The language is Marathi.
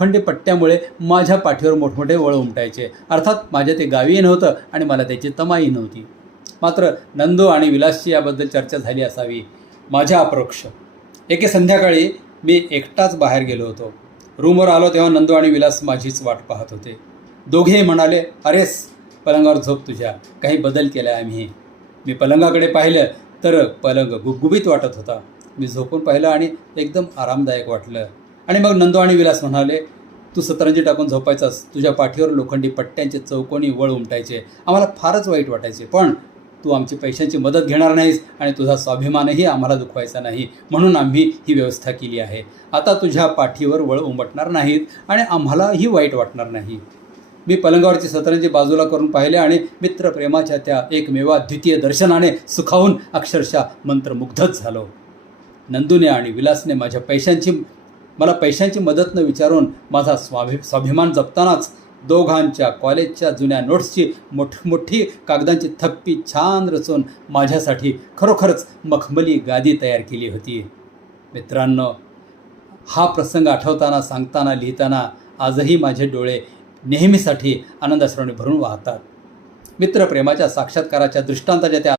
लोखंडी पट्ट्यामुळे माझ्या पाठीवर मोठमोठे वळ उमटायचे. अर्थात माझ्या ते गावीही नव्हतं आणि मला त्याची तमाही नव्हती. मात्र नंदू आणि विलासची याबद्दल चर्चा झाली असावी माझ्या अपरोक्ष. एके संध्याकाळी मी एकटाच बाहेर गेलो होतो. रूमवर आलो तेव्हा नंदू आणि विलास माझीच वाट पाहत होते. दोघेही म्हणाले, अरेस पलंगावर झोप तुझ्या, काही बदल केला आहे आम्ही. मी पलंगाकडे पाहिलं तर पलंग गुबगुबीत वाटत होता. मी झोपून पाहिलं आणि एकदम आरामदायक वाटलं. आणि मग नंदू आणि विलास म्हणाले, तू सतरंजी टाकून झोपायचास, तुझ्या पाठीवर लोखंडी पट्ट्यांचे चौकोनी वळ उमटायचे, आम्हाला फारच वाईट वाटायचे. पण तू आमची पैशांची मदत घेणार नाहीस आणि तुझा स्वाभिमानही आम्हाला दुखवायचा नाही, म्हणून आम्ही ही व्यवस्था केली आहे. आता तुझ्या पाठीवर वळ उमटणार नाहीत आणि आम्हालाही वाईट वाटणार नाही. मी पलंगावरची सतरंजी बाजूला करून पाहिले आणि मित्रप्रेमाच्या त्या एकमेवाद्वितीय दर्शनाने सुखावून अक्षरशः मंत्रमुग्धच झालो. नंदूने आणि विलासने मला पैशांची मदत न विचारून माझा स्वाभिमान जपतानाच दोघांच्या कॉलेजच्या जुन्या नोट्सची मोठी कागदांची थप्पी छान रचून माझ्यासाठी खरोखरच मखमली गादी तयार केली होती. मित्रांनो, हा प्रसंग आठवताना, सांगताना, लिहिताना आजही माझे डोळे नेहमीसाठी आनंदाश्रूने भरून वाहतात. मित्रप्रेमाच्या साक्षात्काराच्या दृष्टांताच्या त्या